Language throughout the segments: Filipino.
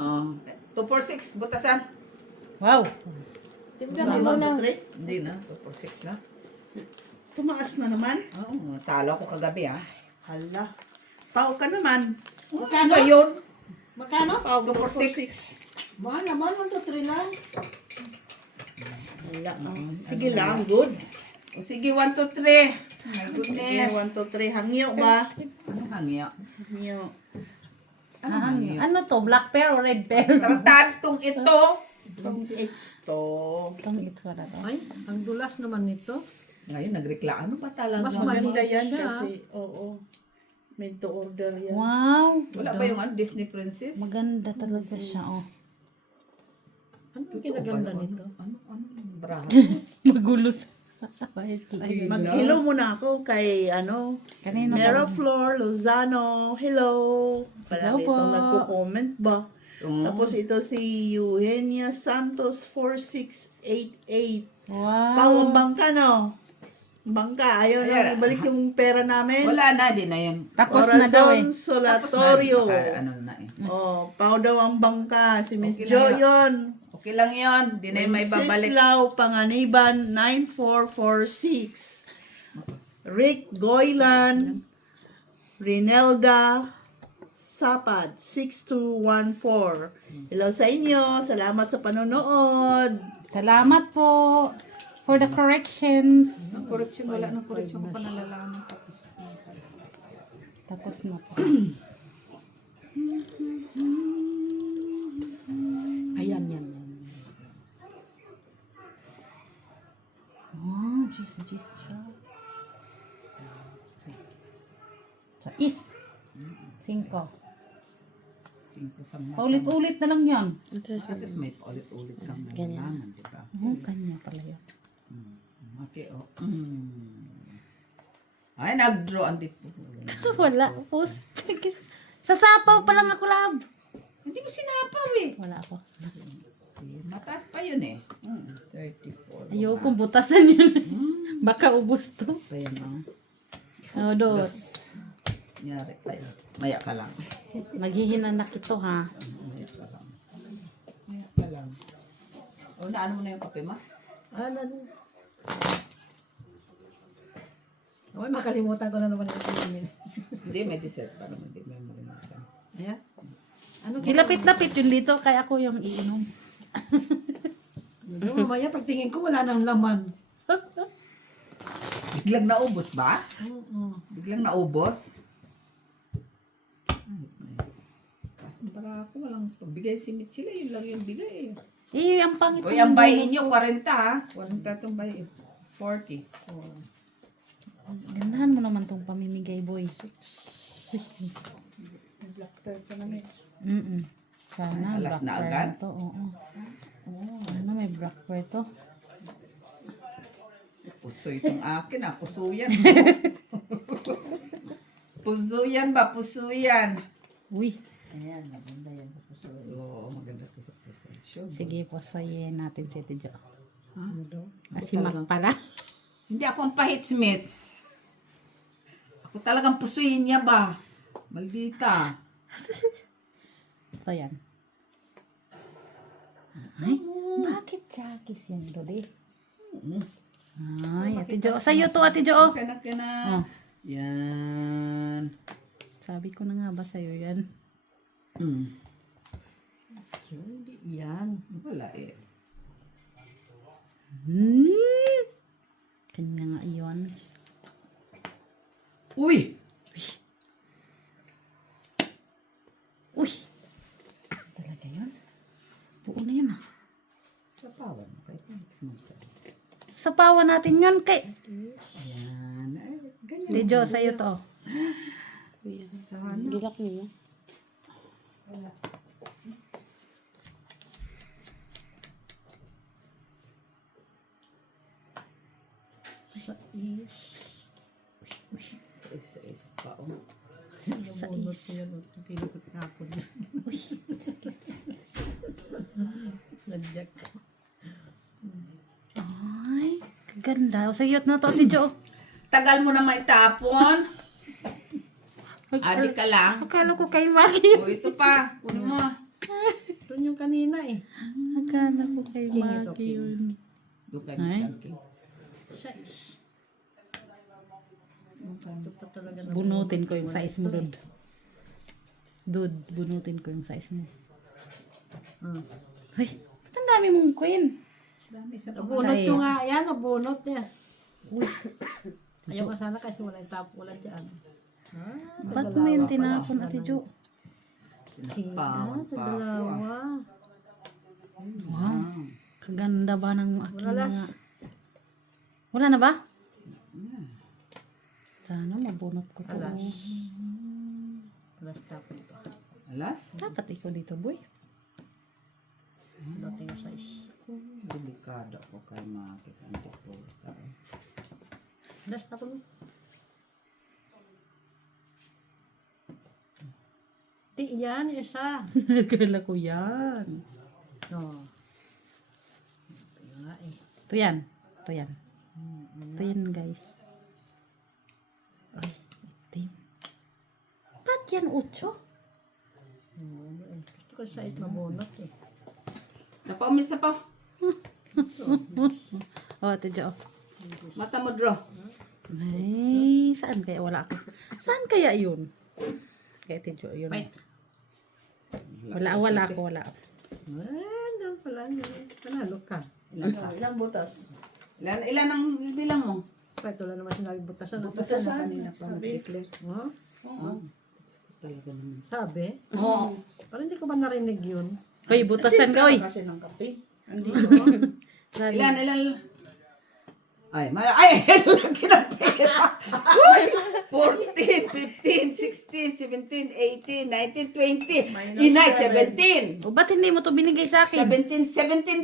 Oh, 246, butasan. Wow. Timbang mo na. Hindi na, 246 na. Tumaas na naman. Oo, talo ko kagabi ah. Hala. Pao ka naman. Magkano? Ano yun? Magkano? Pao 246. Mahal naman, 1, 2, 3 lang. Wala. Sige lang, good. O sige, 1, 2, 3. My Sige, goodness. 1, 2, 3. Hangyo ba? Ano hangyo? Hangyo. Ano hangyo? Ano to? Black pear o red pear? Tarantadong ito. Itong X to. Itong ito na to. Ay, ang dulas naman nito. Ngayon, nagreklamo pa talaga. Mas Maganda maliit yan siya. kasi, oo. Made to order yan. Wow. Wala ba yung Disney Princess? Maganda talaga siya, oh. Ano ang kinaganda nito? Ano? Braha. Magulos. Wait lang. Mag-hello muna ako kay, Kanino Mera daw? Flor Lozano. Hello. Pala Hello po. itong nagko-comment ba? Oo. Tapos ito si Eugenia Santos 4688. Wow. Pawang bangka, no? Bangka, ayaw na Ayan. ibalik yung pera namin. Wala na, di na yun. Tapos na daw eh. Corazon Solatorio. Ano na eh. Oh, pao daw ang bangka. Si Miss Okay Jo lang yun. Okay lang yun. Di na yung may babalik. Sislaw Panganiban 9446. Rick Goylan. Rinelda Sapad 6214. Hello sa inyo. Salamat sa panonood. Salamat po for the corrections. Ang correction, wala nang correction ko pa nalalaman. Tapos na po. Ayan, yan. Oh, jeez siya. So, is. 5. Paulit-ulit na lang yan. At least may paulit-ulit kang nalalaman, di ba? Oh, kanya pala yan. Okay, oh. Ay, nag-draw ang dip. Wala. Post. Sa sapaw pa lang ako, lab. Hindi mo sinapaw eh. Wala ako. Mataas pa yun eh. 34. Ayokong butasan yun. Baka ubos to. Pa yun, oh. Oh, dos. Nyari pa yun. Maya ka lang. Maghihinanak ito, ha? Maya ka lang. Maya ka lang. O, naano mo na yung kape, ma? Ano? Ay, makalimutan ko na naman ito namin. Hindi, may dessert pa naman. Hindi, may marimasan. Ayan. Ano Ilapit-lapit yun dito, kaya ako yung iinom. Yung mamaya, pagtingin ko, wala nang laman. Biglang naubos ba? Oo. Biglang naubos? Kasi para ako walang pabigay si Michelle. Yun lang yung bigay. Eh, ang pangit. O, yung bayin nyo, 40 ha? 40 itong bayin. 40. Ganahan mo naman tong pamimigay, boy. Mm-mm. Sana, Alas black na pearl agad? to. Oo. Sana may black pearl to. Puso itong akin ha. Puso yan. Puso yan ba? Puso yan. Uy, Ayan, maganda yan. Oo, maganda to sa puso. Sure. sige po, sayin natin si Tijo. Ano daw? Si Mac pala. Hindi ako ang pahitsmits. Ako talagang pusuin niya ba? Maldita. Ito yan. Ay, bakit Jackies yan, Dodi? Ay, Ate Jo. Sa'yo to, Ate Jo. Okay na, okay na. Oh. Yan. Sabi ko na nga ba sa'yo yan? Yan. Wala eh. Kanya nga iyon. Uy! Uy! Talaga yun? Buo na yun ah. Sa pawan. Okay, pahitsmits. Sapawan natin yun kay... Yan. Ay, ganyan. Tijo, sa'yo to. Sana. Gilak niyo. Isa-is pa. Oh. Nabunot ko yan. Tinukot nga ako niya. Nadyak ko. Ay, ganda. O, sayot na to, Tijo. Tagal mo na maitapon. Adik ka lang. Akala ko kay Maki. O, ito pa. Kunin mo. eh. Akala ko kay King ito, Maki king. yun. Doon kayo Ay. minsan, King. Size. Ito pa talaga na Bunutin ko yung size mo, Dud. Dud, bunutin ko yung size mo. Hmm. Ay, ba't ang dami mong queen? Dami sa Nabunot Size. ko nga yan, nabunot niya. Ayaw ko sana kasi wala yung tapo wala dyan. Ba't mo yung tinapon, Ate Jo? Sinapawang Sa pa ako. dalawa. Wow. Kaganda ba ng aking Wala las. mga... Wala na ba? Sana mabunot ko to. Alas. Alas tapo ito. Alas? Dapat ikaw dito, boy. Dating yung size. Delikado ako kay Maki sa antipota. Alas tapo mo. Di yan, yung isa. Akala ko yan. No. Ito nga eh. Ito yan. Ito yan. Ito yan, guys. Ay, itim. Ba't yan, 8? Gusto ko size mabunot eh. Sapaw, miss sapaw. Oh, Ate Jo. Mata mo, draw. Ay, saan kaya? Wala ako. Saan kaya yun? Kaya Ate Jo, yun. Wait. Wala ako. Doon pala. Panalo ka. Ilang butas? Ilan ang bilang mo? Kahit wala naman sinabi butasan. Butasan na kanina pa Sabi. mag-declare. Huh? Oo. Talaga naman. Sabi? Oo. Parang hindi ko ba narinig yun? Hoy, butasan ka, oy. Kasi ng kape. Andito. Ilan? Ay, ay, laki ng pera. Uy, 14, 15, 16, 17, 18, 19, 20. Inay, 17. O, ba't hindi mo to binigay sa akin? 17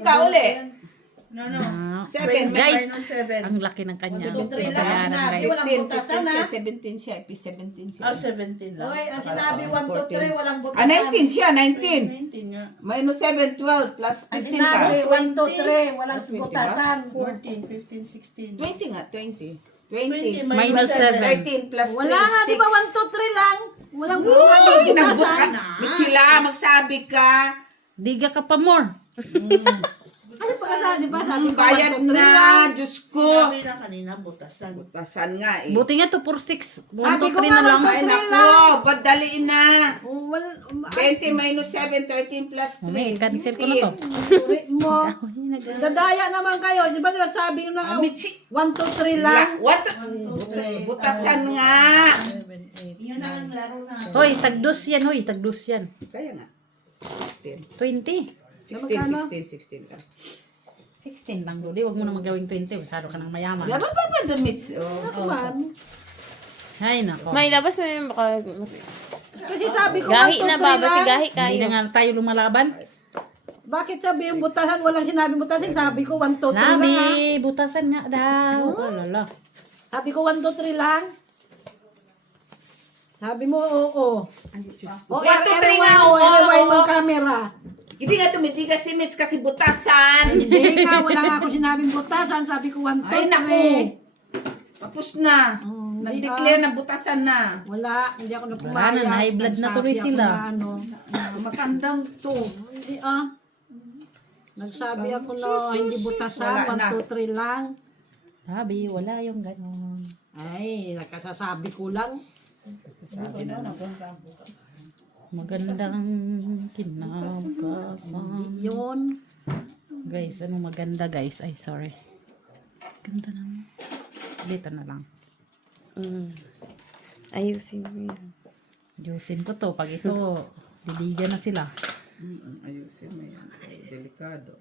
ka uli. No. Ah, 7. Guys, Minus 7. ang laki ng kanya. Seventeen. Bayaran, guys. Walang butasan, ha? 17 siya. 17 siya. 17 lang. Oy, ang sinabi 1, 2, 3, walang butasan. Ah, 19 siya, 19. 19 nga. Minus 7, 12, plus 15 ka. Sinabi 1, 2, 3, walang butasan. 14, 15, 16. 20 nga, 20. 20 20. Minus 7. 13 plus 3, Wala nga, di ba 1, 2, 3 lang? Walang Uy, butasan. ginabot ka. Michila, magsabi ka. Diga ka pa more. Ano pa ka di ba? Sabi ko 1, 2, 3 Bayad lang. na, Diyos ko. Sabi na kanina, butasan. Butasan nga eh. Buti nga to for 6. 1, Sabi 2, ko 3 nga, na lang. Ay, nako, padaliin na. Oh, wala, 20 minus 7, 13 plus 3, May cancel ko na to. 16. mo. Dadaya naman kayo. Di ba sabi na Ah, Michi. 1, 2, 3 lang? What? Butasan nga. Yun ang laro na. Hoy, tagdos yan, hoy. Tagdos yan. Kaya nga. 16. 20. 16 lang. 16 lang, Lodi. Huwag mo na magawing 20. Masyado ka ng mayaman. Yaman pa ba damit? Oh. Kuman. Ay, nako. May labas mo yung baka... Kasi sabi ko 1, 2, 3 Gahi na ba? Basi lang. gahi Hindi na kayo. nga tayo lumalaban. Bakit sabi yung butasan? Walang sinabi butasan. Sabi ko 1, 2, 3 lang Nabi, ha. butasan nga daw. Oh, lala. Sabi ko 1, 2, 3 lang. Sabi mo oo. O, 1, 2, 3 nga. rewind mo camera. Hindi nga tumitigas si Mitch kasi butasan. Hindi nga, wala nga ako sinabing butasan. Sabi ko 1, 2, 3. Ay, naku. Tapos na. Oh, Nag-declare na butasan na. Wala, hindi ako Wala napumayag. na, high blood na tuloy Nagsabi ako sila. na ano. Makandang to. Hindi Nagsabi ako na Sus, hindi sus, butasan, wala na. 1, 2, 3 lang. Sabi, wala yung ganon. Ay, nagkasasabi ko lang. Sasabi na. Magandang kinakasan. Yun. Guys, ano maganda guys? Ay, sorry. Ganda naman. Dito na lang. Ayusin mo yan. Jusin ko to. Pag ito, diligan na sila. Ayusin mo yan. Delikado.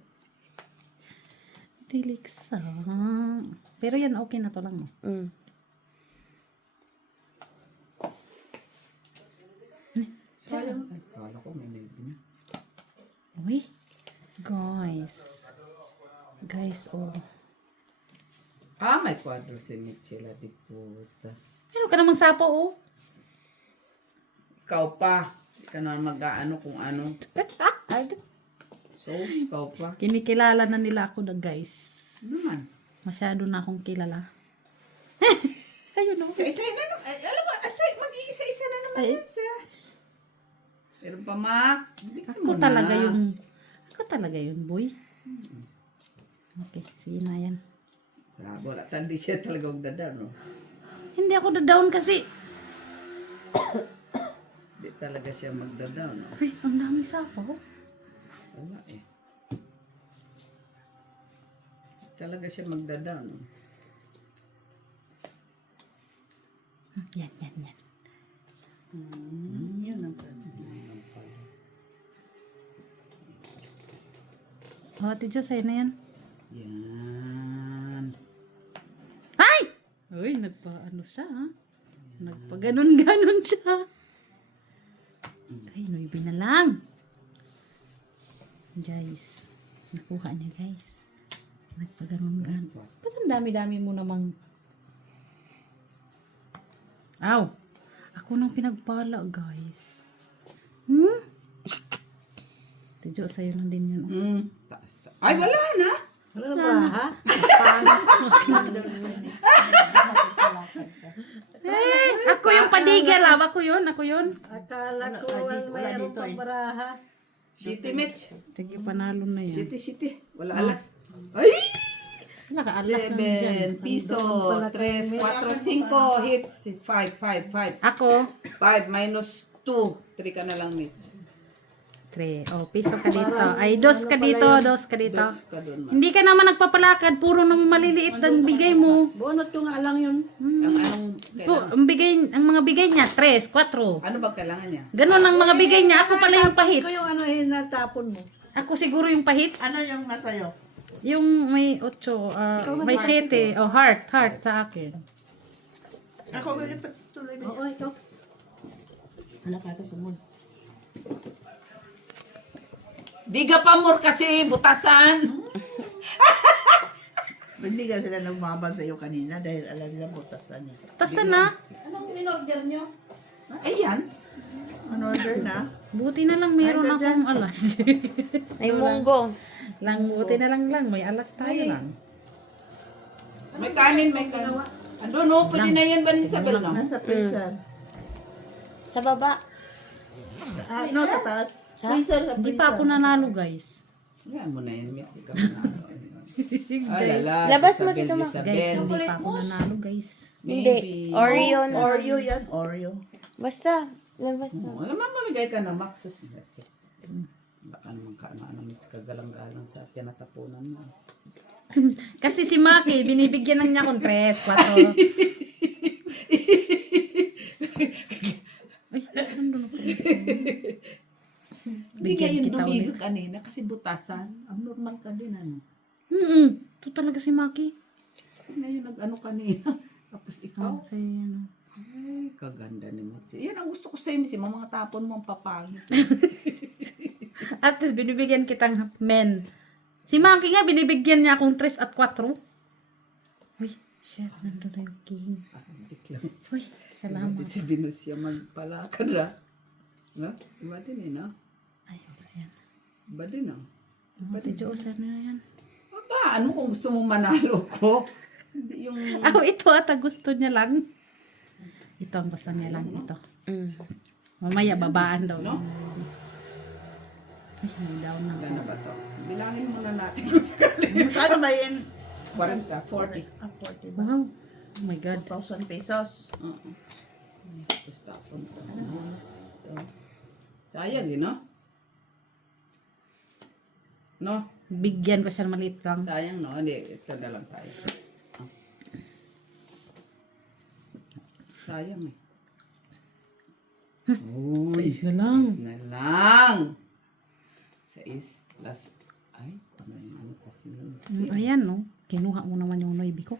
Diliksa. Pero yan, okay na to lang. No? Kala ko may maybe na. Uy. Guys. Guys, oh. Ah, may kwadro si Michela di puta. Meron ka namang sapo, oh. Ikaw pa. Hindi ka na mag-ano kung ano. Ay, So, ikaw pa. kinikilala na nila ako na guys. Ano naman? Masyado na akong kilala. Ayun, no? Isa-isa na naman. Ay, alam mo, mag-iisa-isa na naman yan siya. Pero pa, Mak. Ako talaga yung talaga yun, boy? Okay, sige na yan. Wala tandi siya talaga magdada, no? Hindi ako down kasi. Hindi talaga siya magdada, no? Uy, ang dami sapaw. Wala eh. Talaga siya magdada, no? Yan. Yan ang pala. Oh, Ate Jo, sa'yo na yan. Yan. Ay! Uy, nagpa-ano siya, ha? Nagpa-ganon-ganon siya. Ay, noibi na lang. Guys, nakuha niya, guys. Nagpa-ganon-ganon. Ba't ang dami-dami mo namang... Aw! Ako nang pinagpala, guys. Ate Jo, sa'yo na din yan. Oh. Taas. Ay, wala na! Wala na ba, ha? Ako yung padigal, ah. Ako yun. Akala ko Wala mayroon dito, pang eh. baraha. City, Mitch. Sige, panalo na yan. City. Wala alas. Ay! Nakaalas na dyan. 7 piso. 3, 4, 5 hits. 5. Ako, 5 minus 2. 3 ka na lang, Mitch. 3. Oh, piso ka dito. Ay, 2 ka dito, 2 ka dito. Dots ka doon, ma. Hindi ka naman nagpapalakad. Puro naman maliliit ang bigay mo. Bunot ko nga lang yun. Ang anong kailangan? Ang mga bigay niya, 3, 4. Ano ba kailangan niya? Ganon ang mga bigay niya. Ako pala yung Ito pahits. yung ano hinatapon mo. Ako siguro yung pahits. Ano yung nasa'yo? Yung may 8, may 7. Oh, heart sa akin. Ako ganyan patuloy mo. Oo, ikaw. Wala ka ito sumod. Diga pa more kasi, butasan. Hindi ka sila nagmabag sa'yo kanina dahil alam nila butasan niya. Tasan na. Anong in-order nyo? Ayan. Ano order na? Buti na lang meron Ay, akong alas. Ay, munggo. Buti na lang. May alas tayo lang. May kanin. Ano, no? Pwede na yan ba ni Isabel, no? Nasa freezer. Sa baba. No, sa taas. Freezer na Hindi freezer. pa ako nanalo, guys. Yan mo na yan, Mitch. Ikaw na. Ay, lala. Labas mo Isabel, dito, ma. Isabel. Guys, hindi pa ako nanalo, guys. Hindi. Maybe. Oreo na. Oreo yan, Oreo. Basta. Labas na. Alam mo, mamigay ka na, Maxus. Baka naman ka, ano, Mitch, kagalang-galang sa tinatapunan mo. Kasi si Maki, binibigyan lang niya akong 3, 4. Ay, nandun ako. Hindi Bigyan kayo kita lumigo ulit. kanina kasi butasan. Abnormal ka din, ano? Ito talaga si Maki. Na yung nag-ano kanina. Tapos ikaw. Oh, sa'yo yan. Ay, kaganda ni Mitch. Yan ang gusto ko sa'yo, Mitch. Yung mga tapon mo ang papangit. At binibigyan kitang men. Si Maki nga, binibigyan niya akong 3 at 4. Uy, shit, nandun na yung king. Lang. Uy, salamat. Si Venus siya magpalakad, ha? No? Iba din, no? Ay, wala yan. Iba din, no? Si Jose na yan. Aba, ano kung gusto mo manalo ko? Hindi yung... Ito ata gusto niya lang. Ito ang gusto niya lang, ito. Mamaya, babaan daw. No? Ay, may down na. Gana ba to? Bilangin muna natin kung sakali. Magkano ba yun? 40, 40. 40 ba? Wow. Oh my God. 1,000 pesos. Tapos tapon ko. Ito. Sayang, no? No? Bigyan ko siya ng maliit lang. Sayang, no? Hindi, ito na lang tayo. Ah. Sayang, eh. Uy, 6 na lang. 6 na lang. 6 plus... Ay, ano yung ano kasi yun? Ayan, no? Kinuha mo naman yung noibi ko.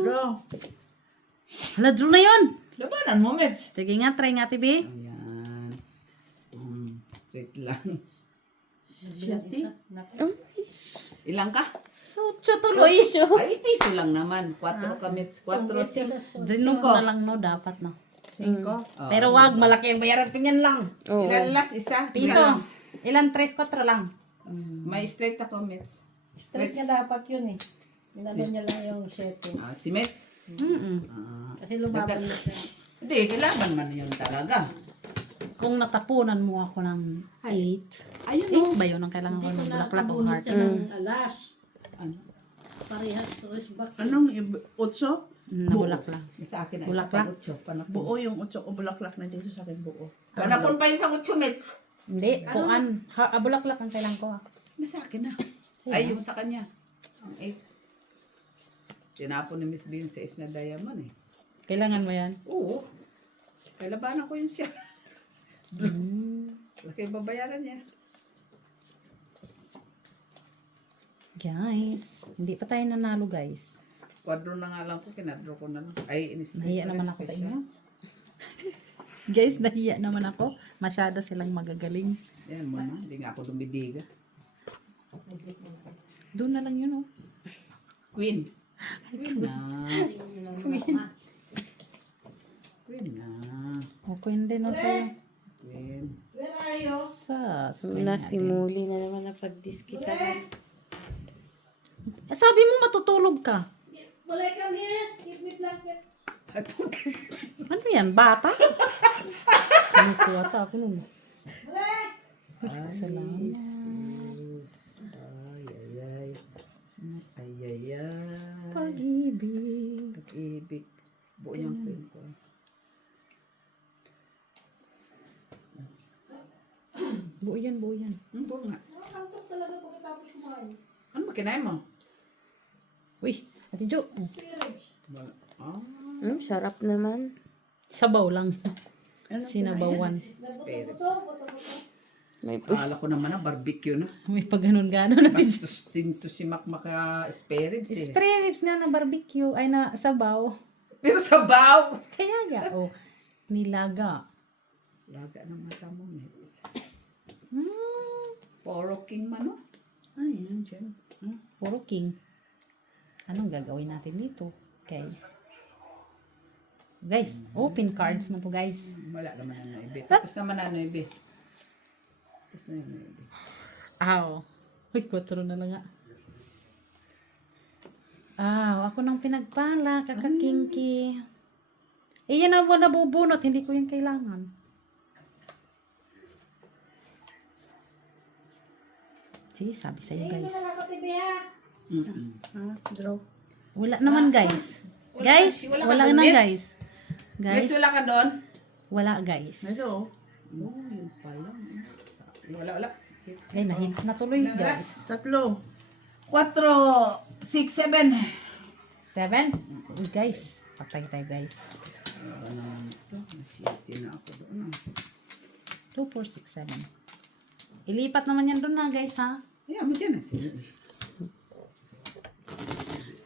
Bro, Hala, draw na yun! Labanan mo, Meds. Sige nga, try nga, Tibi. Ayan. Straight lang. Shati. Ilang ka? So, tuloy. Ay, piso lang naman. 4 ka, Meds. 4, 6. Dino na lang, no? Dapat, no? 5. Pero wag, malaki ang bayaran ko niyan lang. Ilan last? Isa? Piso. Last. Ilan? 3, 4 lang. May straight ako, Meds. Straight nga dapat yun eh. Inano niya lang yung 7. Si Meds. Mm-mm. Kasi lumaban na siya. Hindi, kailangan man yun talaga. Kung natapunan mo ako ng 8. Ayun 8 ba yun ang kailangan ko ng bulaklak o Nabunot heart? siya ng alas. Ano? Parehas, tres back. Anong utso? Na Buo. bulaklak. Sa akin ay Bulaklak? sa pagutso. Panakon. Buo yung utso o bulaklak na dito sa akin buo. Panakon pa yung sa kutsumit. Hindi, kuan. Bulaklak ang kailangan ko. Nasa akin na. Ay, yung sa kanya. Ang 8. Tinapon ni Miss B yung 6 na diamond eh. Kailangan mo yan. Oo. Kailabanan ko yun siya. Laki babayaran niya. Guys, hindi pa tayo nanalo guys. Kwadro na nga lang ko, kinadro ko na lang. Ay, Nahiya naman ako sa inyo. Guys, nahiya naman ako. Masyado silang magagaling. Yan mo na, hindi nga ako dumidiga. Doon na lang yun oh. Queen. Queen na. Queen na. Okay, hindi no sa'yo. Queen. Where are you? Sas. Wala, simuli na naman na pagdiskitahan. Sabi mo matutulog ka. Will I come here? Give me blanket. Ano yan? Bata? Ano ko ata ako nun? Salamat. Ay, ay, ay. Ay, ay, ay. Pag-ibig. Pag-ibig. Buo niyang queen ko. Buo yan, buo yan. Buo nga. Nakakantog talaga pagkatapos kumain. Ano ba kinain mo? Uy, Ate Jo. Wala. Ah, Sarap naman. Sabaw lang. Sinabawan. spirits. May pus. Akala ko naman na barbecue na. May pag ganon-ganon natin. Mas sustinto si Mac maka spare ribs eh. Spray ribs na barbecue ay na sabaw. Pero sa baw! Kaya nga, oh, nilaga. Laga ng mata mo, Nets. Hmm, Poro king man, no? Ay, yan dyan. puro king. Anong gagawin natin dito, guys? Guys, open cards man to, guys. Wala naman ang naibi. Tapos naman ang naibi. Tapos na yung naibi. Aw. Uy, 4 na lang nga. Ako nang pinagpala, kakakinki. Yan ang nabubunot, hindi ko yung kailangan. See, sabi sa'yo, guys. Draw. Wala naman, guys. Guys, Wala ka wala doon, na, Mitz? guys. Guys, Nets, wala ka doon? wala, guys. Ito. Oh, yun pala. Wala. Ay, na-hits na tuloy, guys. Tatlo. 4, 6, 7. 7? Uy, guys. Patay tayo, guys. Ano naman ito? Nasiyati na ako doon. 2, 4, 6, 7. Ilipat naman yan doon na, guys, ha? Ayan, mo dyan na sila.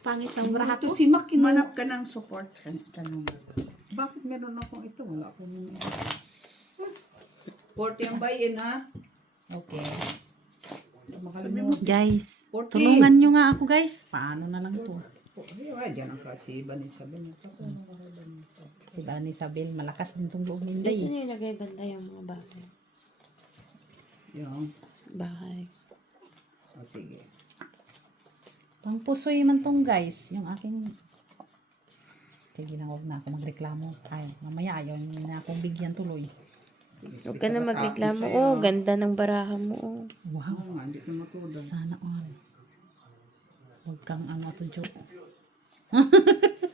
Pangit ng braha Ito ko. si Mac, Manap ka ng support. Tanong. bakit meron akong ito? Wala akong 40 ang buy-in, ha? Okay. Makalimutan. Guys, 40. tulungan nyo nga ako, guys. Paano na lang to? Ay, dyan ang kasiba ni Sabi niya. Si Bani Isabel, malakas din tong loob ni Dito Inday. na ilagay banda yung mga bahay. Yung, Bahay. sige. Pang pusoy man tong, guys. Yung aking... Sige na, huwag na ako magreklamo. Ay, mamaya ayaw na akong bigyan tuloy. Huwag ka na magreklamo. Oh, ganda ng baraha mo. Oh. Wow. Oo nga, hindi ko matudan. Sana all. Huwag kang ano to, Jo.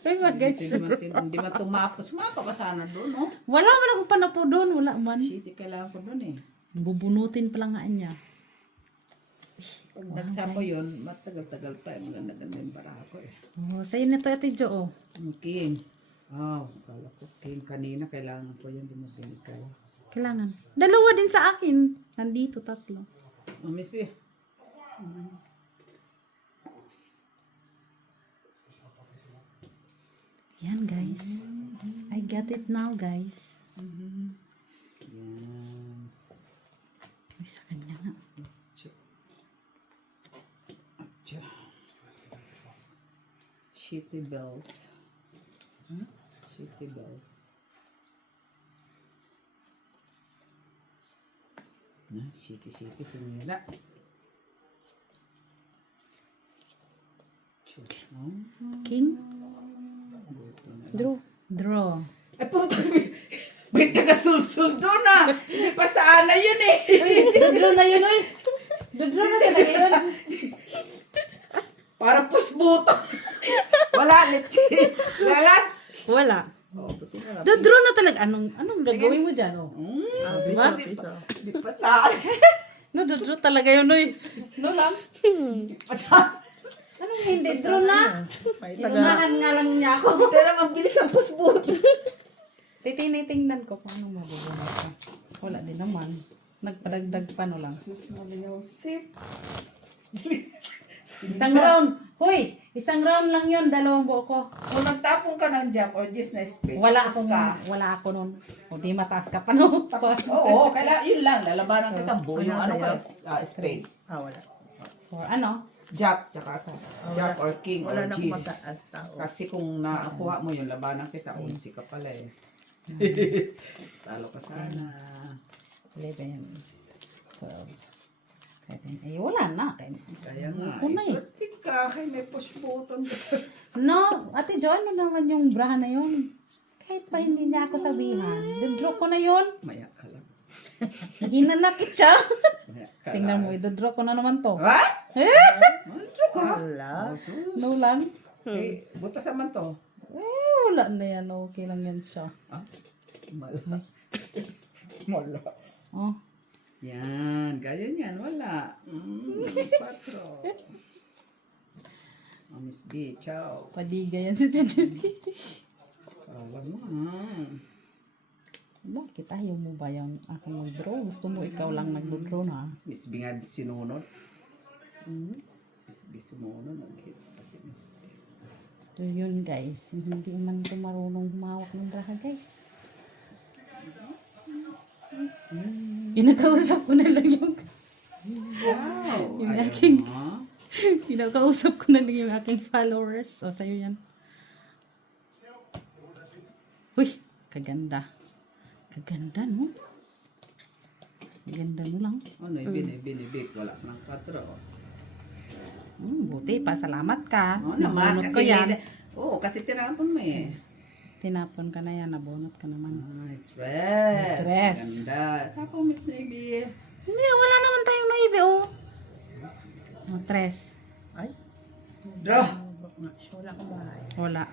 Ay, guys. Hindi man tumapos. Mapa ka sana doon, no? Wala man akong panapo doon. Wala man. Shit, kailangan ko doon eh. Bubunutin pa lang nga niya. Pag nagsapo yun, matagal-tagal pa. Maganda-ganda yung baraha ko eh. Oh, sa'yo nito, Ate Jo. Oh. Yung king. Kala ko king. Kanina kailangan ko yan. Hindi mo binigay. Kailangan. Dalawa din sa akin. Nandito, 3. Miss B. Yan, guys. I got it now, guys. Yan. Uy, sa kanya nga. Atcha. Shitty bells. Shitty bells. Shitty sinira. King? Drew, Draw. Ay, puto. May taga-sulsul doon ah. Hindi pa sa ana yun eh. Dodraw na yun, oy. Dodraw na talaga yun. Parang pusbuto. Wala, leche. Lalas. Wala. Oh, buti na lang. Dodraw na talaga. Anong gagawin mo dyan, oh? Piso, piso. Hindi pa sa ana. No, dodraw talaga yun, oy. No lang. Hindi pa sa Anong hindi? Draw na. May taga... Inunahan nga lang niya ako. Pero ang bilis ng pusbuto. Tinitingnan ko kung anong mabubunot ko. Wala din naman. Nagpadagdag pa no lang. Sus na Yosef. Isang round. Huy! Isang round lang yun. Dalawang buo ko. Kung nagtapong ka ng jump or just na spade. Wala tapos ako nun. O di mataas ka pa no. Oo, kailangan yun lang. Lalabanan kita buo yung Ano ano sa'yo? ko. Spade. Wala. For ano? Jack, tsaka Jack or King Wala or na akong G's. mataas tao. Kasi kung nakuha mo yun, labanan kita. Unsi ka pala eh. Talo ka sana. 11. 12. Eh, wala na. Kaya nga, Ito na eh. iswerte ka. Kaya may push button ka sa... No, Ate Jo, ano naman yung braha na yun? Kahit pa hindi niya ako sabihan. Dodraw ko na yun. Maya ka lang. Ginanakit siya. Maya ka Tingnan lang. mo, idodraw ko na naman to. Ha? Eh? Ano ka? Wala. Oh, sus. No lang. Eh, butas naman to. Eh, wala na yan. Okay lang yan siya. Ah? Mala. Mala. Oh. Yan, ganyan yan, wala. 4. Oh, Miss B, ciao. Padiga yan si Tijay. Alam mo, ha. Bakit ayaw mo ba yung aking mag-draw? Gusto mo ikaw lang nag-draw na? Miss B nga sinunod. Miss B sumunod, nag-hits pa si Miss B. So yun guys, hindi man ito marunong humawak ng braha guys. Pinakausap ko na lang yung Wow, Yung ayaw aking- mo. pinakausap ko na lang yung aking followers. O sa'yo yan. Uy, kaganda. Kaganda no? Kaganda no lang. Ano, binibig, wala nang 4. Buti pa, salamat ka. Oo naman, Nabunot ko kasi yan. kasi tinapon mo eh. Tinapon ka na yan, nabunot ka naman. Ay, dress. Dress. Ganda. Sa po, Miss B. Hindi, wala naman tayong noibe, oh. Oh, tres. Ay, Draw. wala akong bahay. Wala.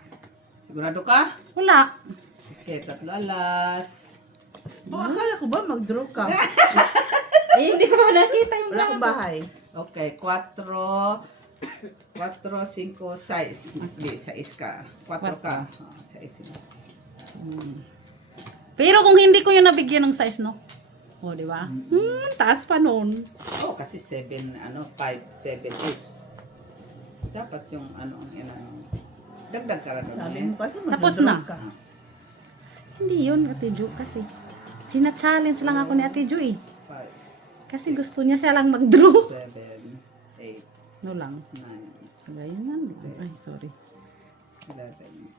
Sigurado ka? Wala. Okay, 3 alas. Oh, akala ko ba mag-draw ka? Eh, hindi ko pa nakita yung Wala akong bahay. Okay, 4, 5, 6. Mas B, 6 ka. 4 ka. 6. Pero kung hindi ko yung nabigyan ng size, no? O, di ba? Taas pa nun. Oh, kasi 7, 5, 7, 8. Dapat yung dagdag ka lang Sabi mo kasi Tapos mag-draw na. ka. Hindi yun, Ate Jo, kasi. China-challenge lang ako ni Ate Jo, eh. 5, Kasi gusto niya siya lang mag-draw. 7, 8, No lang. 9, Ganyan. Ay, sorry. 11.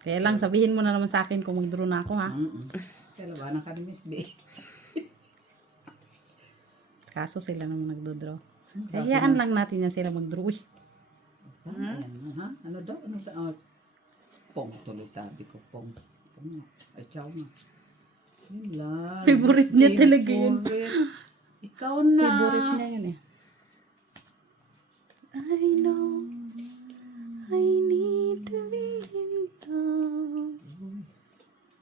Kaya lang, sabihin mo na naman sa akin kung mag-draw na ako, ha? Kaya labanan ka ni Miss B. Kaso sila naman nagdo-draw. Hayaan lang natin yan sila mag-draw. Uy, Ayan, ha? Ano daw? Oh, pong tuloy sabi ko. Pong. Ay, ciao na. Yun lang. Favorite niya talaga yun. Favorite. Ikaw na. favorite niya yun, eh. I know I need to be in love.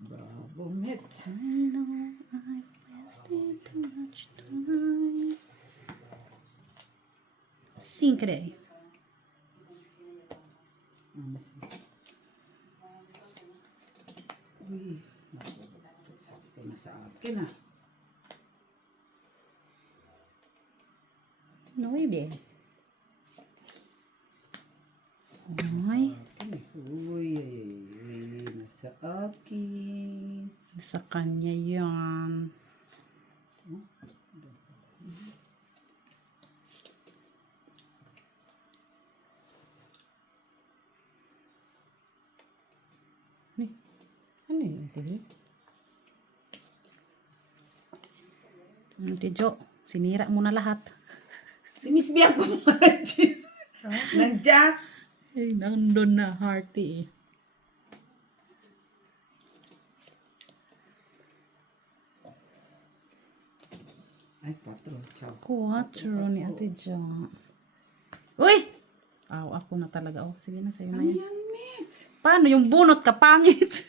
Bravo, Met. I know I wasted too much time. Syncre. Mas... Uy. Sakto na sa akin, ah. No, baby. Ay, Uy, nasa akin. sa kanya yan. Ano yun, Tili? Ate Jo, sinira mo na lahat. Si Miss B ang kumuha ng cheese. Ng Jack. Ay, nandun na hearty eh. Ay, 4. Ciao. 4 ni Ate Jo. Uy! Aw, ako na talaga. Oh, sige na, sa'yo na Ano yan. yan, Mitch? Paano yung bunot ka pangit?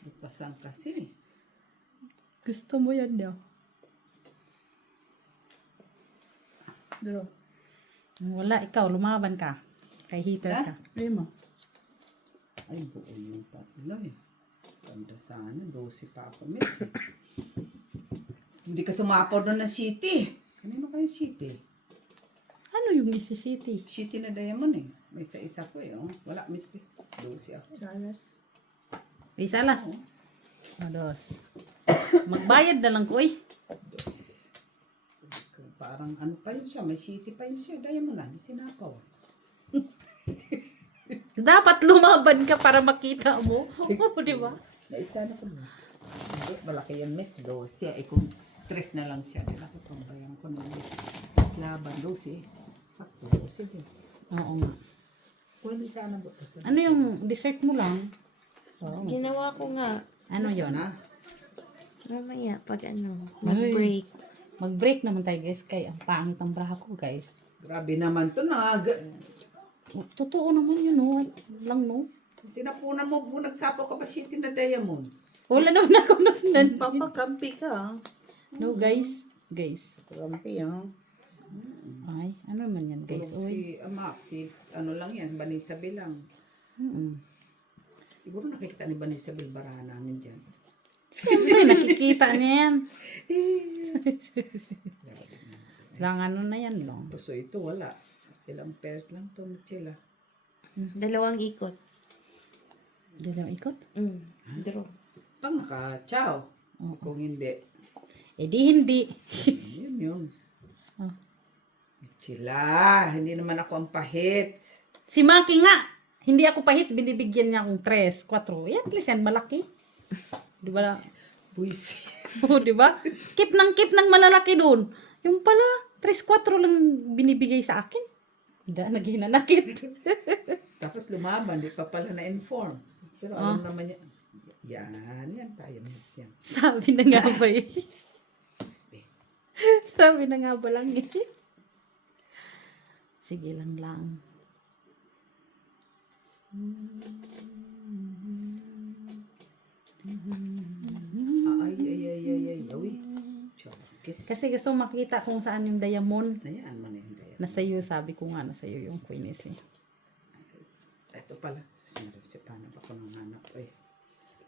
Butasan kasi. Gusto mo yan daw. Draw. Wala, ikaw, lumaban ka. Kay hater Ha? ka. Ayun mo. Ay, buo yung tatlo eh. Ganda sana. 12 pa ako, Mitch. Hindi ka sumapaw doon ng city. Kanino kayo city? Ano yung Mississippi? City na diamond eh. May isa ko eh. Oh. Wala, Mitch. 12 ako. Salas. Isa las. O, 2. Magbayad na lang ko, eh. Parang ano pa yun siya. May city pa yun siya. Diamond na. Hindi sinapaw. Dapat lumaban ka para makita mo. Di ba? Naisa na ko. Hindi, malaki yung Mitch. 12. Eh kung 3 na lang siya. Dila ko pambayan ko na. Mas laban. 12. Sakto. 12 din. Oo nga. Pwede sana ba? Ano yung dessert mo lang? Ginawa ko nga. Ano yon? Na. Mamaya, pag mag-break. Mag-break naman tayo, guys. Kaya ang pangit ang braha ko, guys. Grabe naman to na. Totoo naman yun, no? Lang, no? Tinapunan mo. Nagsapaw ka pa city na diamond. Wala naman ako nan. Papakampi ka. No, guys. Guys. Kampi, ha? Ay, ano naman yan, guys? Pero Uy. si Max, si ano lang yan, Banisabel lang. Siguro nakikita ni Banisabel barahan namin dyan. Siyempre, nakikita niya yan. Lang ano na yan, no? So ito wala. Ilang pairs lang to, Michela. 2 ikot. Dalawang ikot? Draw. Pag naka-chow. Kung hindi, Eh, di hindi. yun yun. Oh. Michela, hindi naman ako ang pahit. Si Maki nga, hindi ako pahit, binibigyan niya akong 3, 4. Eh, at least yan, malaki. Di ba? Buisi. Oo, di ba? Keep ng malalaki doon. Yung pala, 3, 4 lang binibigay sa akin. Hindi, naghinanakit. Tapos lumaban, di pa pala na-inform. Pero alam naman niya, yan tayo, Mitch yan. Sabi na nga ba eh. Sabi na nga ba lang eh. Sige lang lang. Ay. Uy. Chokis. Kasi gusto makita kung saan yung diamond. Ayan mo na yung diamond. Nasa iyo, sabi ko nga, nasa iyo yung queeness eh. Ito pala. Susunod si paano pa ko nang hanap eh.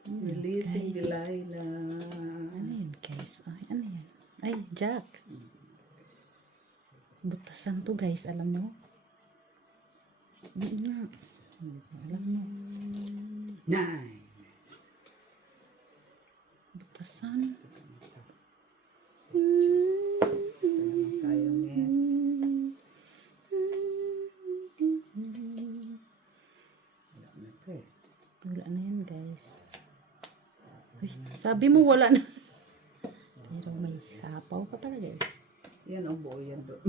Releasing Delilah. Ano yun guys? Ay, ano yan? Ay, Jack. Butasan to guys, alam nyo? Hindi nga. Hindi ko alam mo. 9. Butasan. Tayo net. Wala na to eh. Wala na yan guys. Uy, sabi mo wala na. Pero may sapaw ka pala guys. Yan ang buo yan doon.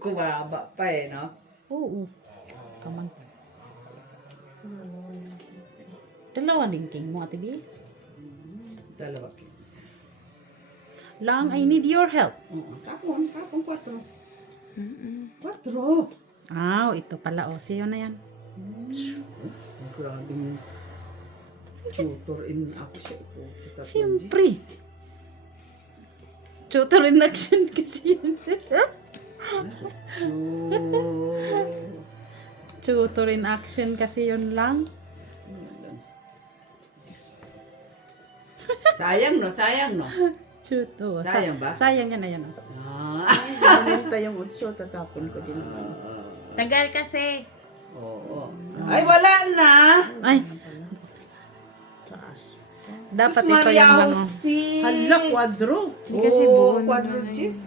Kumaba pa eh, no? Oo. Come on. Dalawa din king mo, Ate B. Dalawa kin. Lang, I need your help. Oo, kapon 4. 4. Ah, ito pala. O, siyo na yan. Grabing tutor in ako siya. Siyempre. Tutor in action kasi yun. Tutor in action kasi yun lang. Sayang no. Tutor. Sayang ba? Sayang yan na yan. Ganito yung utso, tatapon ko din naman. Tagal kasi. Oo. Ay, wala na. Ay, Taas. dapat Sus ito Maria, yung lang. Jose. Hala, kwadro. Hindi kasi buo na quadruges.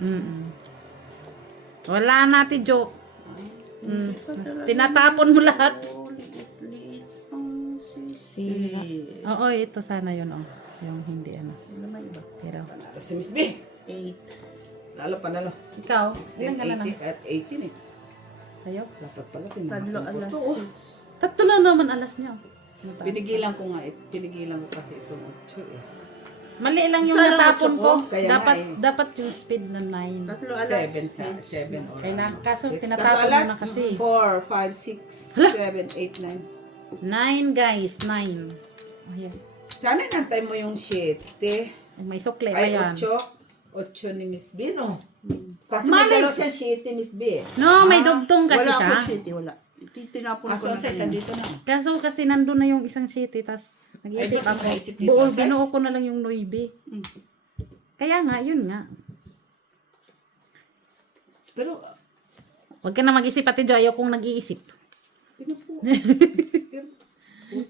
Wala natin, Jo. Tinatapon mo lahat. Liit ang sisi. Oo, ito sana yun, oh. Yung hindi, ano. Ano may iba? Pero, Panalo si Miss B. 8. Lalo panalo. ikaw, 16, ilan ka na lang? 18 at 18 eh. Sayo? Dapat pala Tadlo tinapon ko alas to. 6. Tatlo na naman alas niya. Pinigilan ko nga. Pinigilan ko kasi itong 8 eh. Mali lang yung Sana natapon otso ko. ko, kaya Dapat nga eh. dapat yung speed na 9. Tatlo alas. 7 or Kailangan, kaso It's tinatapon tatlo mo na kasi. 4, 5, 6, 7, 8, 9. 9 guys, 9. Ayan. Sana nantay mo yung 7. May sukle pa Ay, yan. 8 ni Miss B, no? Kasi Mali. may dalawa siyang 7, Miss B. No, may dugtong kasi Wala siya. ako shitty, wala. Tinapon ko Kaso na sa isa kanina. dito na. Kaso kasi nandun na yung isang city, tas nag-iisip Ay, ba't ako. naisip dito, Buo, sis? binuo ko na lang yung 9. Kaya nga, yun nga. Pero, Huwag ka na mag-isip, Ate Jo. Ayaw kong nag-iisip. pinapo.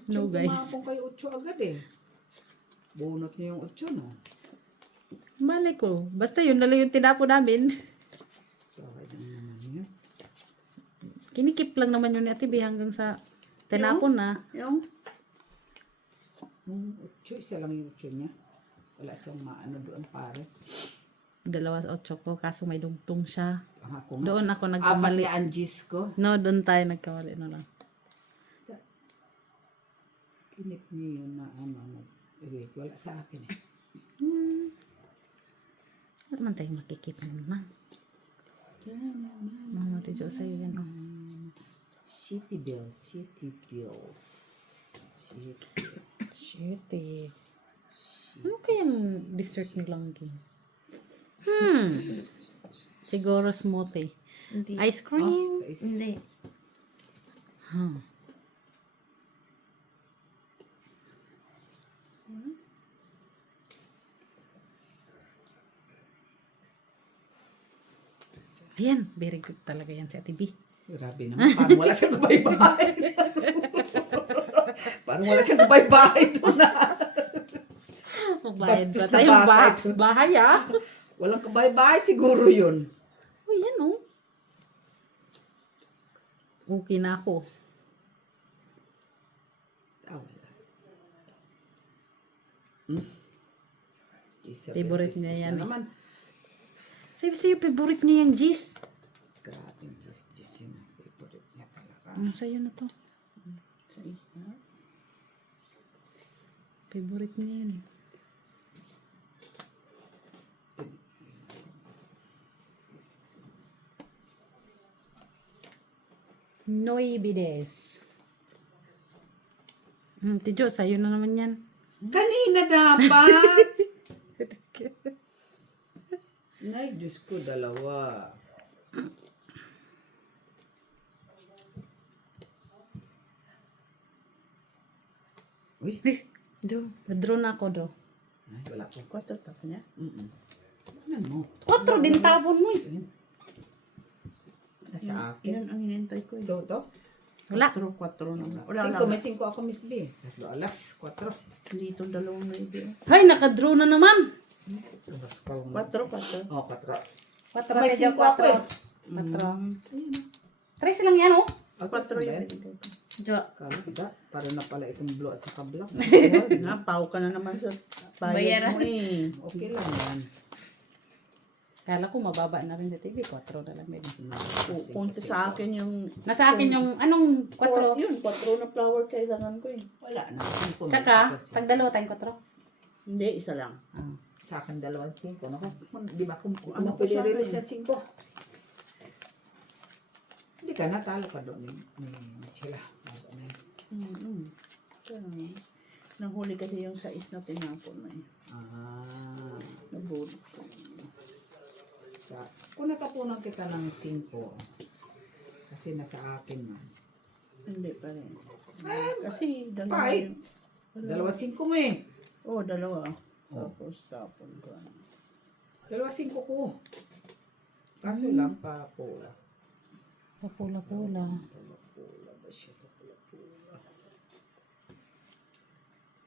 No, guys. Tumapong kayo 8 agad eh. Bunot niyo yung 8, no? Malay ko. Basta yun na lang yung tinapo namin. Sorry naman yun. Kinikip lang naman yun ni Ate B hanggang sa tinapon na. Yung, Yung 8, isa lang yung 8 niya. Wala siyang maano doon pare. 2-8 ko, kaso may dugtong siya. Ako nga. Doon ako Apat nagkamali. ni Angis ko. No, doon tayo nagkamali na lang. Kinip niyo yun na ano. Wait, wala sa akin eh. Wala naman tayong makikip naman. Mga Ate Jo, sa'yo yan. Oh. Shitty bills. Shitty. Shit eh. Ano kayang dessert nilang game? Siguro smoothie. Hindi. Ice cream? Sa is- Hindi. Huh. Ayan, very good talaga yan si Ate B. Grabe naman. Parang wala siyang kabay-bahay. Parang wala siyang kabay-bahay ito na. Magbayad Bastos ba na tayong bata ito. bahay ah? Walang kabay-bahay siguro yun. Oh, yan oh. Okay na ako. Favorite niya yan eh. Naman. Sabi sa'yo, favorite niya yung Gis. Grabe, just yun. Favorite niya talaga. Ano sa'yo na to? sa isla. Favorite niya yan eh. Noibides. Tijo, sa'yo na naman yan. Kanina dapat. Nay, Diyos ko, dalawa. Uy, Do. Withdraw na ako, do. ay, wala ko. 4 pa niya. Ano mo? 4 din tapon mo eh. Nasa akin. Yan ang hinintay ko. Ito, ito. Wala. 4 naman. Wala 5, lang. may 5 ako, Miss B. 3 alas, 4. Dito dalawang na ibig. Hay, nakadraw na naman. 4. Oh, 4. 4 May medyo 5 ako 4. 4. 3 lang yan oh. 4 yung binigay ko. Jo. Kala kita, para na pala itong blue at saka black. Na, pau ka na naman sa bayad mo eh. Okay lang yan. Kala ko mababa na rin sa TV. 4 na lang din. Punta sa akin yung... Nasa akin yung anong 4. Yun, 4 na flower kailangan ko eh. Wala na. 5 Tsaka, pag dalawa tayong 4. Hindi, isa lang. Sa akin 2, 5. Naku, di ba kung Ano ano pa pwede sa rin akin? siya 5. Hindi ka natalo ka doon ni Chila. Nahuli kasi yung sais na tinapon na eh. Nabulot ko. Kung natapunan kita ng 5, kasi nasa akin man. Hindi pa rin. Kasi dalawa Pahit. yung... 2, 5 mo eh. Oo, dalawa. Tapos tapon ko. 2, 5 ko. Kaso lang pa pula. Papula-pula. Pula ba siya? Pula.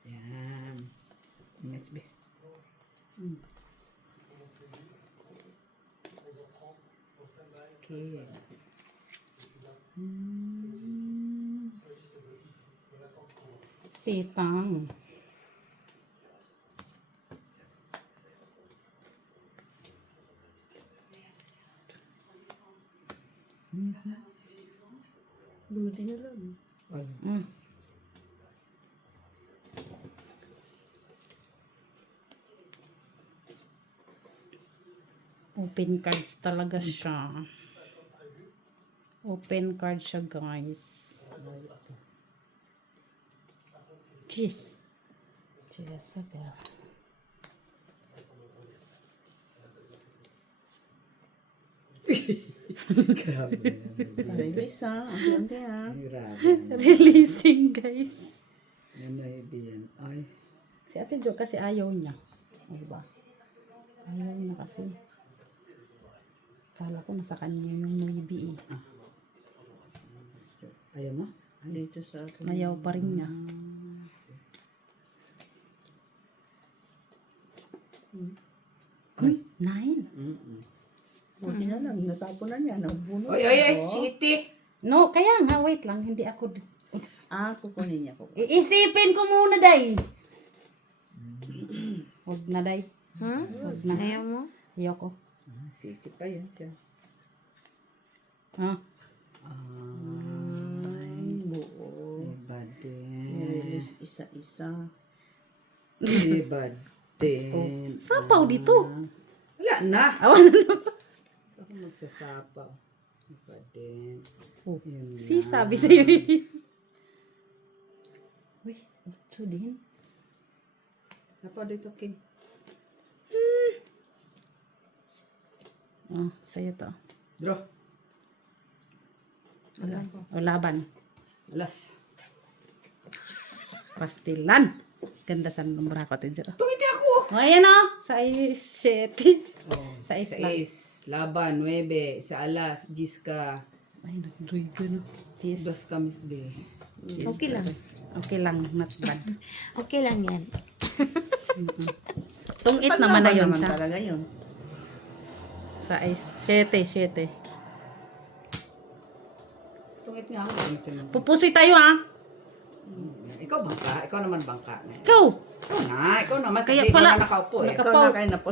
Yan. MSB. Okay. Sitang. Ludi na lang. Open cards talaga siya. Open card siya, guys. Jeez. Jezebel. Grabe. Release ha. Ang ha. Grabe. Releasing, guys. Yan na yan. Ay. Si Ate Jo kasi ayaw niya. O diba? Ayaw niya kasi. Kala ko nasa kanya yung maybe eh. Ayaw mo? Dito sa akin. Ayaw pa rin niya. Uy, 9. Buti na lang. Natapon na niya. Nabuno. Oy, oy, oy. Shitty. No, kaya nga, wait lang. Hindi ako... Kukunin niya po. Iisipin ko muna, Day. Huwag na, Day. Hmm? Huwag na. Ayaw mo? Ayoko. Sisi pa yan siya. Ah. Ay, buo. Iba din. Release isa-isa. Iba din. Sapaw dito. Wala na. Awan na. Ako magsasapaw. Iba din. Oh, Yun na. si sabi sa'yo. Uy, ito din. Sapaw dito, King. Oh, sa'yo to. Draw. O, laban. Alas. Pastilan. Ganda sa numero ko, Ate Jo. Tungiti ako. O, ayan o. Sa 7. Oh, Sa is sa lang. is. Laban, 9. Sa alas, 10 ka. Ay, nag-droid ka na. Jeez. Dos kamis, be. Okay lang. Okay lang, not bad. Okay lang yan. Tungit naman na yun naman siya. talaga yun. Sa is 7. Tungit nga ako. Pupusoy tayo ha. Ikaw bangka. Ikaw naman bangka. Ikaw. Ikaw na. Ikaw naman. Kaya Kasi pala- ikaw na nakaupo eh. Ikaw Nakapaw. na kayo na po.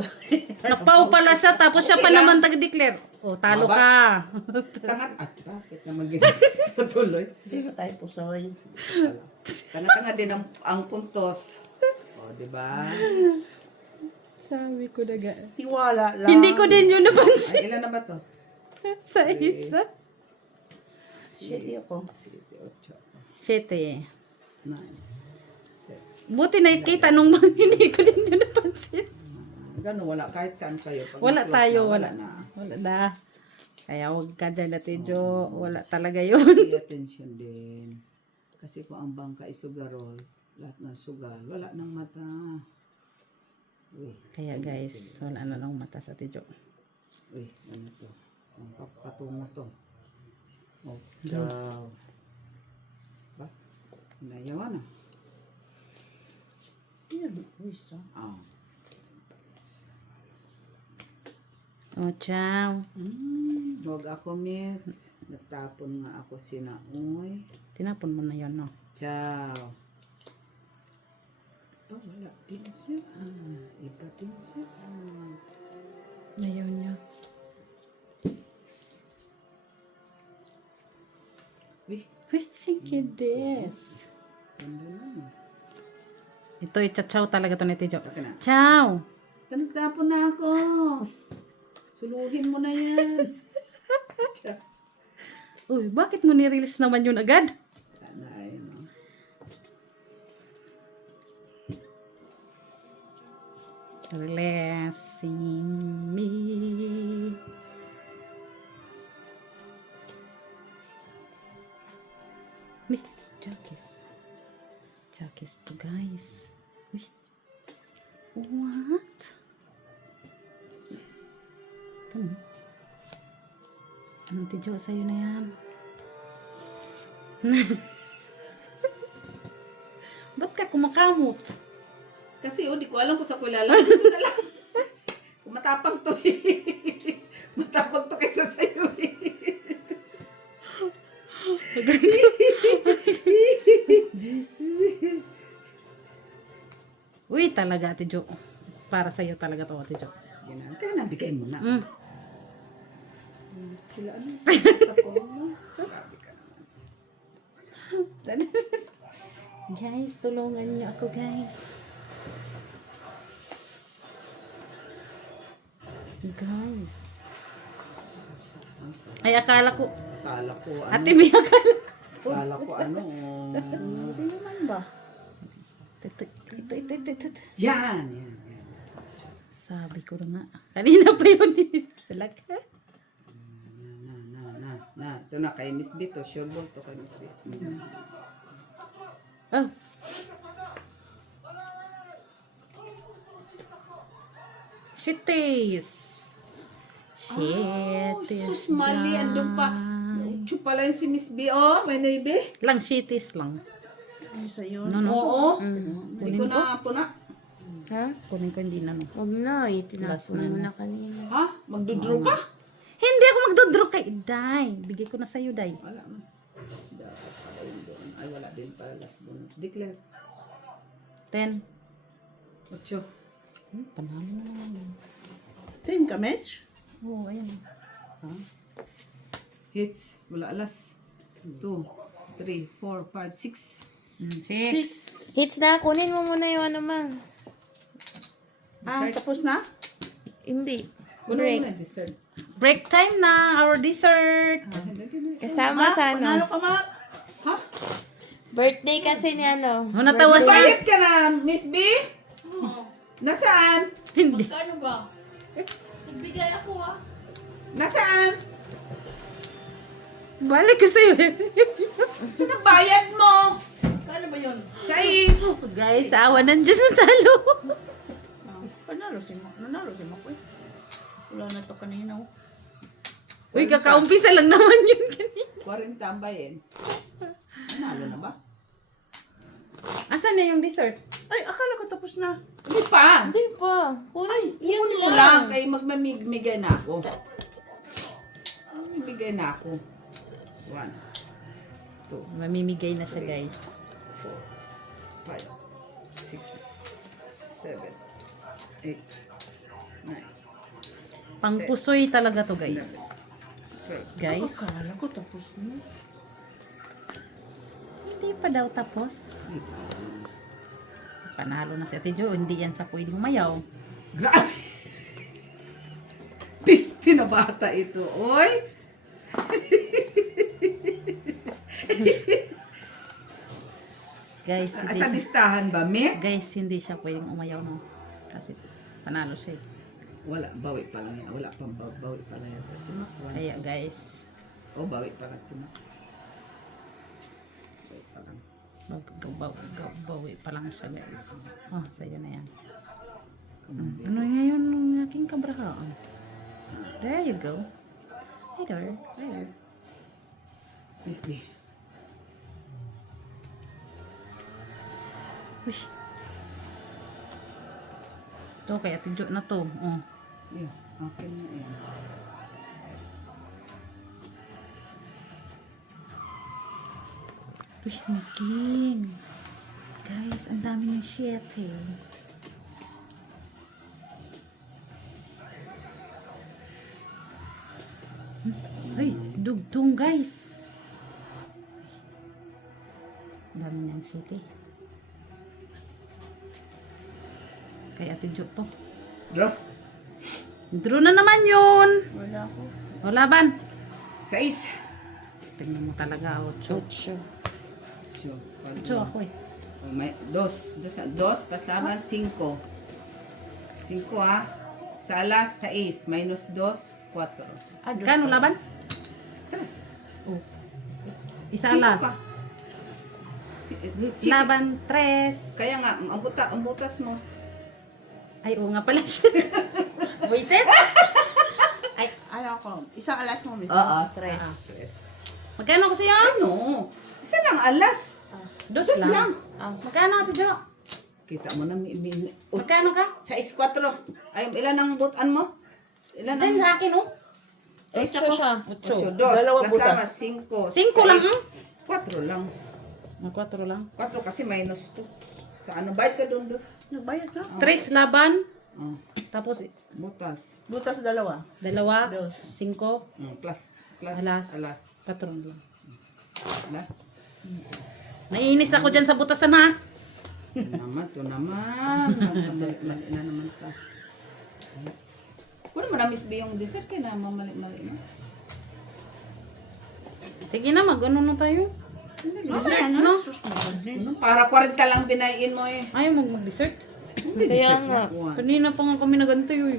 Nagpau pala siya, tapos siya pa Okay lang. naman taga-declare. O, talo Maba. ka. Tangat. At bakit naman ganyan? Tuloy. Hindi ko tayo pusoy. Tanga-tanga din ang puntos. O, diba? Sabi ko na ga. Tiwala lang. Hindi ko din yun napansin Ay, ilan na ba to? sa isa. Shitty ako. 7. 9. Buti nakikita nung bang hindi ko din yun napansin. Ganun, wala. Kahit saan kayo. Pag Wala na-close tayo, na, wala. na. Wala na. Kaya huwag ka dyan, Ate Jo. Wala talaga yun. Pay attention din. Kasi kung ang bangka ay sugarol, lahat ng sugal, wala ng mata. Uy, Kaya guys, wala na lang mata sa Ate Jo. uy, ano to? Ang patungo to. Oh, ciao. Ba? Nayawan na. Yan. Uy, sa. Ah. O, ciao. Huwag ako, Mitz. Nagtapon nga ako sinaoy. Tinapon mo na yun, no? Ciao. Oh, wala din siya. Iba din siya. Ayaw niya. Uy, Uy, sige des. ganda naman. Ito, itcha-chow talaga to ni Ate Jo. Saka na. Ciao! Nagtapon na ako. Suluhin mo na yan. Uy, bakit mo ni-release naman yun agad? Sana ay, no? Releasing me. Me, Jackies. Jackies to guys. Uy. What? Ito mo. Anong tidyo sa'yo na yan? Ba't ka kumakamot? Kasi di ko alam kung sa kulala. Dito na lang. Kung matapang to eh. Matapang to kaysa sa'yo eh. Uy, talaga, Ate Jo. Para sa'yo talaga to, Ate Jo. Sige na. Kaya nabigay mo na. Mm. Sila ano? Tapon mo. Grabe ka naman. Guys, tulungan niyo ako, guys. Guys. Ay, akala ko. Kala ko ano. Ate, may akala ko. Kala ko ano. Hindi naman ba? Yan, yan, yan. Sabi ko na nga. Kanina pa yun. Talaga. Na. Ito na kay Miss B to. Sure ball to kay Miss B. Oh. Shitis. Shitis. Sus, mali. Andun pa. Chupa lang yung si Miss B. Oh, may naibi. Lang, shitis lang. Ano sa'yo? No, no. Oo. Mm. Hindi ko na puna. Ha? Kunin ko hindi na. No. Huwag na, itinapon Last mo na. na kanina. Ha? Magdodraw pa? Hindi ako magdodraw kay Day. Bigay ko na sa'yo, Day. Wala man. Dapat pala yun doon. Ay, wala din pala last bonus. Declare. 10. 8. Panalo na naman yun. 10 ka, Mitch? Oo, ayan. Hits. Wala alas. 2, 3, 4, 5, 6. 6. 6. Hits na, kunin mo muna yung ano ma. Tapos na? Hindi. Kuno Break. na dessert. Break time na. Our dessert. Kasama sa Panalo ano. ka, Ma? Ha? Birthday kasi ni ano. Natawa siya. Bayad ka na, Miss B? Nasaan? Hindi. Magkano ba? Nagbigay ako, ha? Nasaan? Balik ko sa'yo. Sino bayad mo? Magkano ba yun? 6. Guys, awa ng Diyos na talo. Panalo si Ma. Nanalo si Ma ko eh. Wala na to kanina, oh. Uy, kakaumpisa lang naman yun kanina. 40 ang bayan. Nanalo na ba? Asan na yung dessert? Ay, akala ko tapos na. Hindi pa. Hindi pa. Kunin, yun Kunin mo lang. Kaya magmamigay na ako. Mamimigay na ako. 1, 2, Mamimigay na siya, guys. 4, 5, 6, 7, 8, 9, Pangpusoy talaga to, guys. 12. Guys, Akala ko tapos na. hindi pa daw tapos. Panalo na si Ate Jo. Hindi yan sa pwedeng mayaw. Grabe. Piste na bata ito. Oy. Guys, hindi Sa siya, listahan ba, Met? guys, hindi siya pwedeng umayaw, no? Kasi panalo siya. Wala, bawi pa lang yan. Wala pang bawi pa lang yan. Si Mac, wala. Kaya, guys, Bawi pa lang si Mac. Bawi pa lang. bawi pa lang siya, guys. Oh, sa'yo na yan. Ano ngayon ng aking kabrahaan? There you go. Hey there. There. Miss B. Uy. Ito, kaya Ate Jo na to. Oh. Yun, okay na yan. Uy, maging. Guys, ang dami ng shit eh. Ay, dugtong guys. Ang dami niyang shit eh. Kay Ate Jo to. Draw. Draw na naman yun. Wala ako. O, laban. 6. Tingnan mo talaga, 8. 8. 8 ako eh. Oh, may 2. 2 pas laban 5. 5 ha. Sa alas 6 minus 2 4. Kano laban? 3. Oh. Isa alas. Laban 3. Kaya nga, ang butas mo. Ay, oo nga pala siya. Buisit? Ano ako? Isang alas mo, Miss. Oo. 3. Magkano kasi yun? Ano? Isa lang alas. Dos Dos lang. lang. Magkano, Ate Jo? Kita mo na, Magkano ka? sa 4. Ay, ilan ang butan mo? Ilan ang... Then sa akin, oh. Sa isa Ocho ko. siya. 8. 2. Dalawa Plus butas. laban 5. 5 lang, 4 lang. 4 lang. 4 kasi minus 2. Sa ano, bayad ka doon, 2. Nagbayad na. 3 laban. Oh, Tapos, butas. Butas dalawa. 2, Dos. 5, Plus Alas. alas. 4 lang. Wala. Naiinis ako dyan sa butasan, ha? Ito naman. Mali na naman ta. Kung naman na-miss ba yung dessert, kaya na mamali-mali na. Sige na, mag-ano na tayo. Dessert, no? Sus, Ano, para 40 lang binayin mo eh. Ayaw mag-dessert. Hindi, Kaya dessert nga. na kuha. Kanina pa nga kami nagantoy. Uy.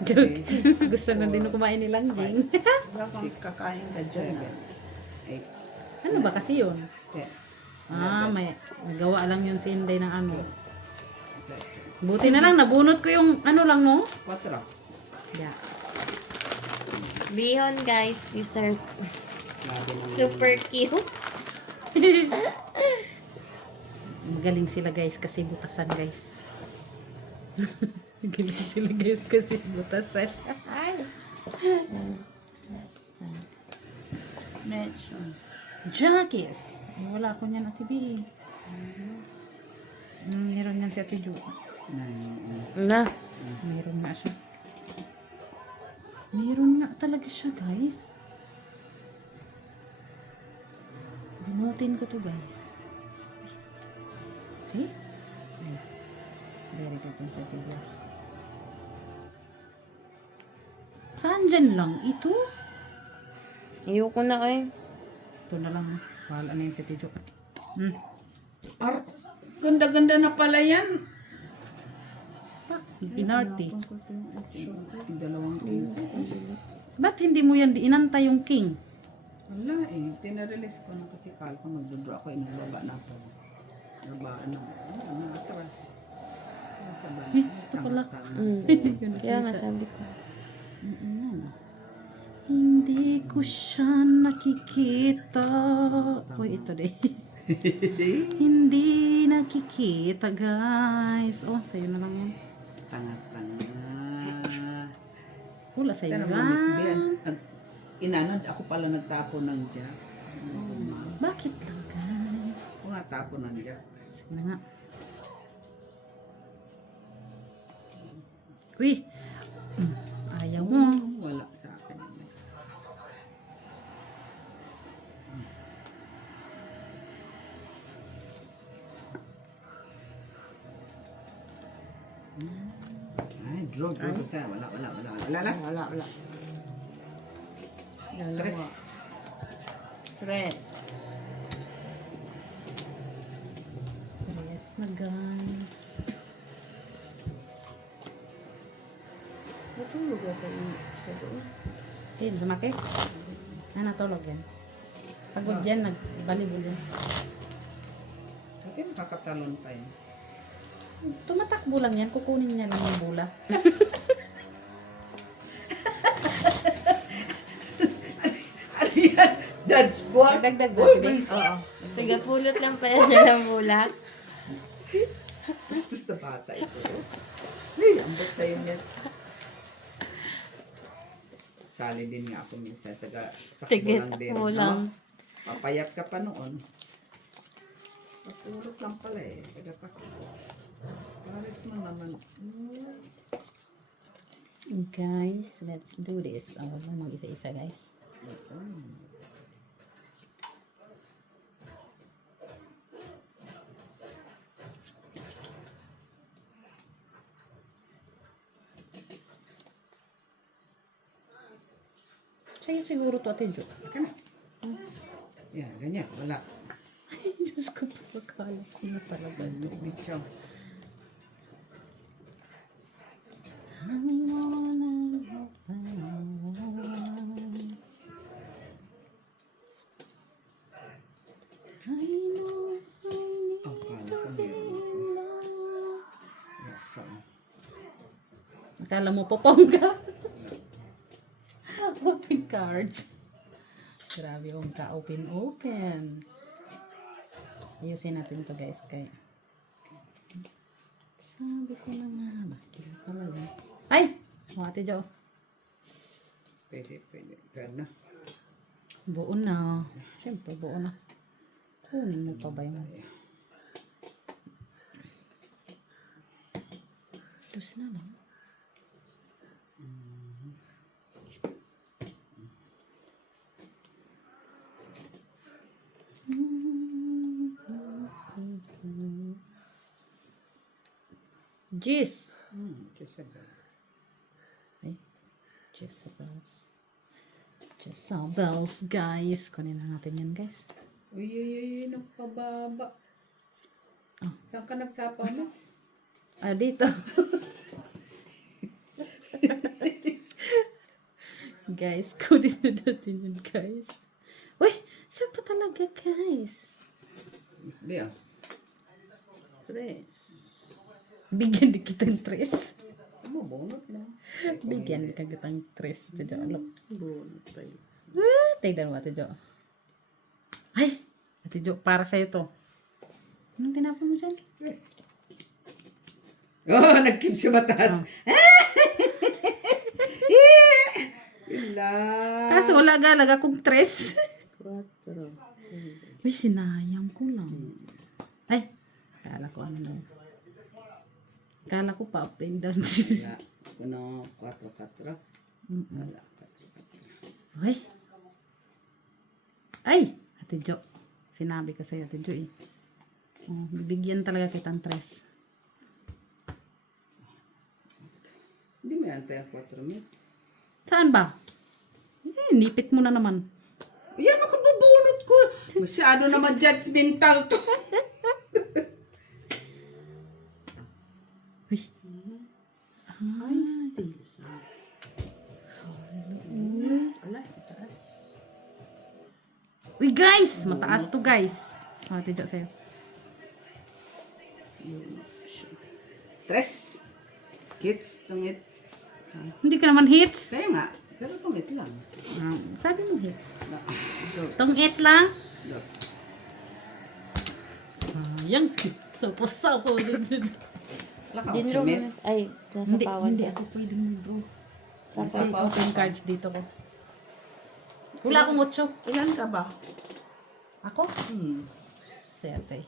Okay. Gusto na din kumain ni Langging. Wala kang kakain ka dyan. 7, 8, Ano ba kasi yun? 10. May nagawa lang yun si Inday ng ano. Buti na lang, nabunot ko yung ano lang, no? 4. Yeah. Bihon, guys. Dessert. Grabe naman. Super cute. Magaling sila guys kasi butasan guys. Magaling sila guys kasi butasan. Medyo. Jackies. Wala ako niyan Ate B. Meron yan si Ate Jo. 9. Na. Meron nga siya. Meron nga talaga siya guys. Dinutin ko to guys. See? Ay. Very good yung Ate Jo. Saan dyan lang? Ito? Ayoko na kayo. Ito na lang. Wala na yung si Ate Jo. Art. Ganda-ganda na pala yan. Inarte. 2 king. Ba't hindi mo yan inantay yung king? Wala eh. Tinarelease ko na kasi kala ko magdodraw ako. Inagbaba na ako. Nabaan na. Ano, atras. Nasa ba? Ito pala. Kaya nga sabi ko. Hindi ko siya nakikita. Uy, ito din. Hindi nakikita, guys. Oh, sa'yo na lang yan. Tanga-tanga. Wala sa'yo Ito naman, Miss yan. Bian. Inano, ako pala nagtapo ng jack. Bakit lang, guys? Ako nga tapo ng jack. Sige na nga. Uy! Ayaw mo. Wala sa akin. Yan. Ay, draw. Draw sa. Wala. Lalas. Wala. Tres. Tres. Yes na, guys. Natulog ako sa doon. Okay, lumaki. Natulog yan. Pagod yan, nagbalibol yan. Ito nakakatalon pa yun. Tumatakbo lang yan, kukunin niya lang yung bola. Ano yan? Dodgeball? Dagdag Uy, ba? basic. Oo. Tagapulot lang pala niya ng bulak. Bastos na bata ito. Ay, ambot sa'yo, Nets. Sali din nga ako minsan. Takbo lang din. Takbo lang. No? Papayat ka pa noon. Patulog lang pala eh. Taga-takbo. Pares mo naman. Guys, let's do this. Huwag mo mag-isa-isa, guys. Sa'yo siguro to, Ate Jo. Ka na. Yan, ganyan. Wala. Ay, Diyos ko, pagkakala ko na talaga. Miss Bicho. Ang kala ko meron ako. Yes, Akala mo popongga. Open cards. Grabe yung ka-open. Ayusin natin to guys. Kaya. Sabi ko na nga. Bakit pala yun? Ay! Oh, Ate Jo. Pwede. Pero na. Buo na. Siyempre, buo na. Kunin mo pa ba yung... Dos na lang. Jeez. Kasi Ay, Jezebels. Jezebels, guys. Kunin na natin yan, guys. Uy, uy, uy, uy, nagpababa. Saan ka nagsapaw na? Ah, dito. Guys, kunin na natin yun, guys. Uy, saan pa talaga, guys? Miss Bea. Tres. Bigyan din kitang tres. Mabunot na. Bigyan din kitang tres. Ito, Jo. Look. Bunot pa yun. Tignan mo, Ate Jo. Ay! Ate Jo, para sa'yo to. Anong tinapon mo dyan? Yes. Oh, nag-keep si mataas. Ila. Kaso wala galaga kong tres. Quatro. Uy, sinayang ko lang. Ay! Kala ko ano lang. Kala ko pa up and down. Wala. Kuno, 4-4. Wala, 4-4. Ay! Ay! Ate Jo. Sinabi ko sa'yo, Ate Jo eh. Oh, bibigyan talaga kitang tres. Hindi mo yan tayo 4 minutes. Saan ba? Nipit mo na naman. Yan ako bubunot ko. Masyado naman judgmental to. Uy. Ay, still. Ala, taas. Uy guys! Mataas to guys. Oh, Ate Jo sa'yo. Tres. Kids, tungit. Hindi ka naman hits. Kaya nga, pero tungit lang. Sabi mo hits. Tong it lang. Dos. Sayang. Sapo-sapo. Wala ka Dinro mo na. 8 minutes. Ay, nasa Hindi, pawan hindi ka. ako pwede mo bro. Kasi Sapaw, open sapaw. cards dito ko. Wala akong 8. Ilan ka ba? Ako? Sete.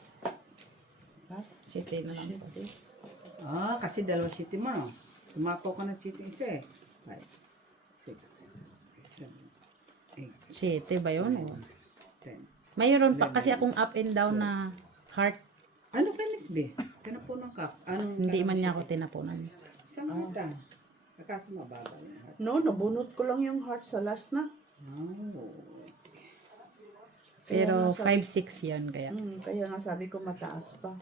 Sete na lang. Ah, kasi 2 city mo, no? Tumapaw ka ng city isa eh. 5, 6, 7, 8, Sete ba yun? 10. Mayroon pa kasi akong up and down na heart. Ano kay Miss B? Tinapunan ka? Anong Hindi man niya ako tinapunan. Isang hata. Akaso mababa yung heart. No, nabunot ko lang yung heart sa last na. Oh, Pero 5-6 yun kaya. Kaya nga sabi ko mataas pa.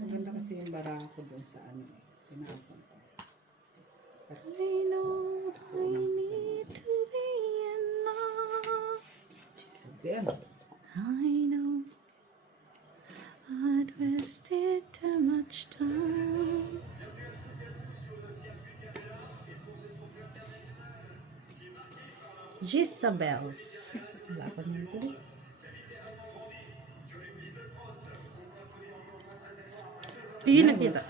maganda kasi yung bara ko doon sa ano. Tinapon ko. I know I need to be enough. Isabel. I know I'd wasted too much time. Jezebels. Wala ko nito. Yun nakita.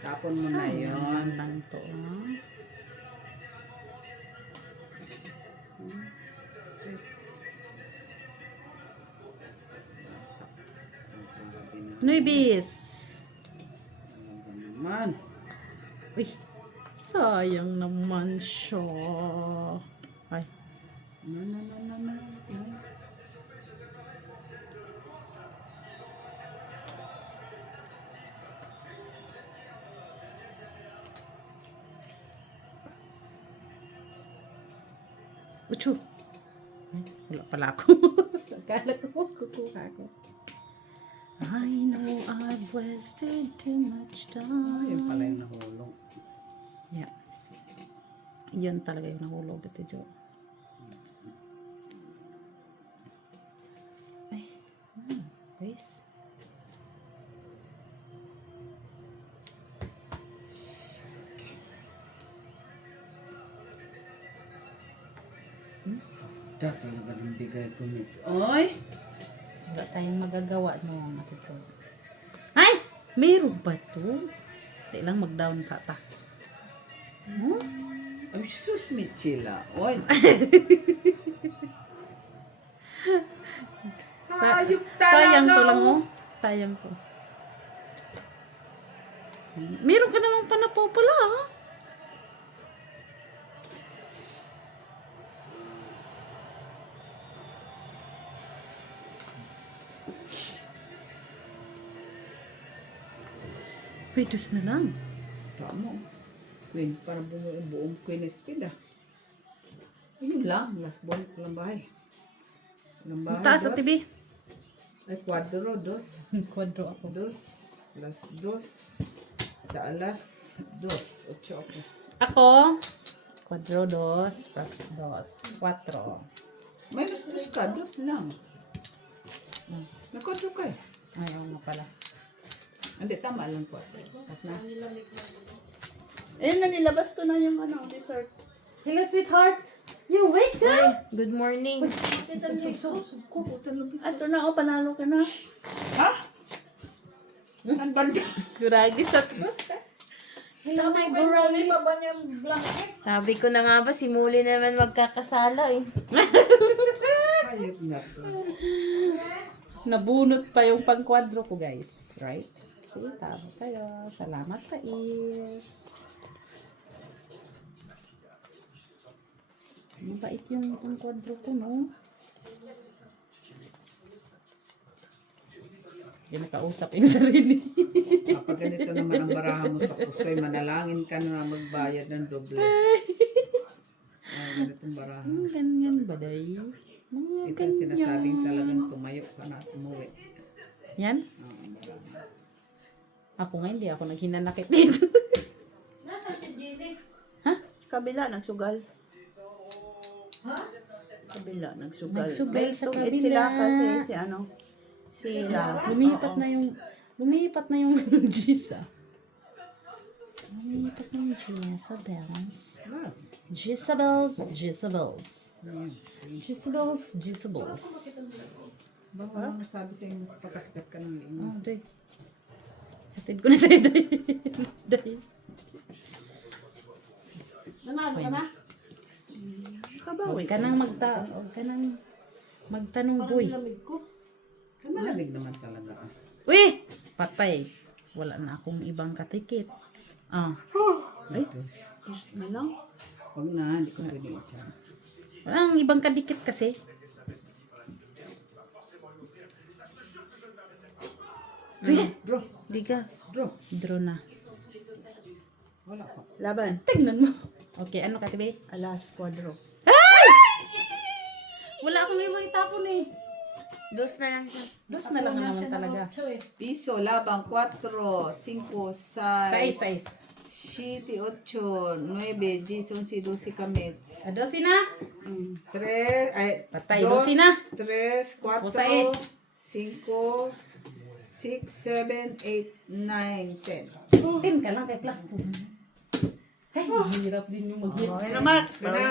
Tapon mo na yun. Lang to. Straight. Wasak. Grabe na. Nuibis. Talaga naman. Uy. Sayang naman siya. Ay. No. Ucho. Ay, wala pala ako. Akala ko kukuha ko. I know I've wasted too much time. Yun pala yung nahulog. Yeah. Yun talaga yung nahulog ito, Jo. Ay. Guys. Da talaga ng bigay ko minutes. Oy! Wala tayong magagawa no, ate ko. Ay! Meron pa to. Di lang mag-down ka ta. Ay, sus, Michila. Oy! Hayop talaga, Sayang to lang, oh. oh. Sayang to. Meron ka namang panapaw pala, ah. Uy, dos na lang. Tama. Queen, parang buong Queen Speed ah. Ayun lang, last ball ko lang bahay. Walang bahay, Ang taas sa dos. TV. Ay, quadro, dos. Kwadro ako. Dos, plus dos, sa alas, dos, 8 ako. Ako, 4, 2, plus 2, 4. Minus dos ka, dos lang. Nagkwadro ka eh. Ayaw nga pala. Hindi, tama lang quadro. At na. Eh, nilabas ko na yung dessert. Hello, sweetheart. You wake up? Good morning. Ato na, panalo ka na. Ha? Saan ba? Kuragi sa Sabi ko na nga ba, si Muli naman magkakasala eh. Hayop na to. Nabunot pa yung pangkwadro ko, guys. Right? See, tama kayo. Salamat pa, Is. Mabait yung pangkwadro ko, no? Hindi nakausap yung sarili. Kapag ganito naman ang baraha mo sa puso'y, manalangin ka na magbayad ng doble. Ganitong baraha. Ganyan ba, day? Mga Ito ang sinasabing talagang tumayo ka na at umuwi. Yan? Oo, baraha. Ako nga, hindi ako naghinanakit dito. Kabila, nagsugal. Kabila, nagsugal. Nagsugal May sa tugit kabila. sila kasi sila. Lumipat Oo. na yung Gisa. Lumipat na yung Gisa balance. Ah, Gisabels. ayan. Gisabels. Baka sabi sa'yo, mas pakasikat ka ng linya. Oh, day. Hatid ko na sa'yo, day. Day. Nanalo ka na? Kabawi. Huwag ka nang magtanong, boy. Lamig ko. Malamig naman talaga. Uy! Patay. Wala na akong ibang katikit. Ah. Ay, na lang. Huwag na, hindi ko pwede i-chan. Wala nang ibang kadikit kasi. Draw. Di ka. Draw. Draw na. Wala pa. Laban. Tignan mo. Okay, ano ka, tibi? Alas, quadro. Wala akong ibang itapon eh. Dos na lang siya. Dos na lang naman talaga. Piso, labang, 4, 5, 6, 7, 8, 9, 10, 11, 12 kamits. Adosi na. 3, ay, Patay, 12 na. 3, 4, O, 6. 5, 6, 7, 8, 9, 10. 10 ka lang kay plus 2. Ay, hirap din yung mag-hit. Okay naman. Kana.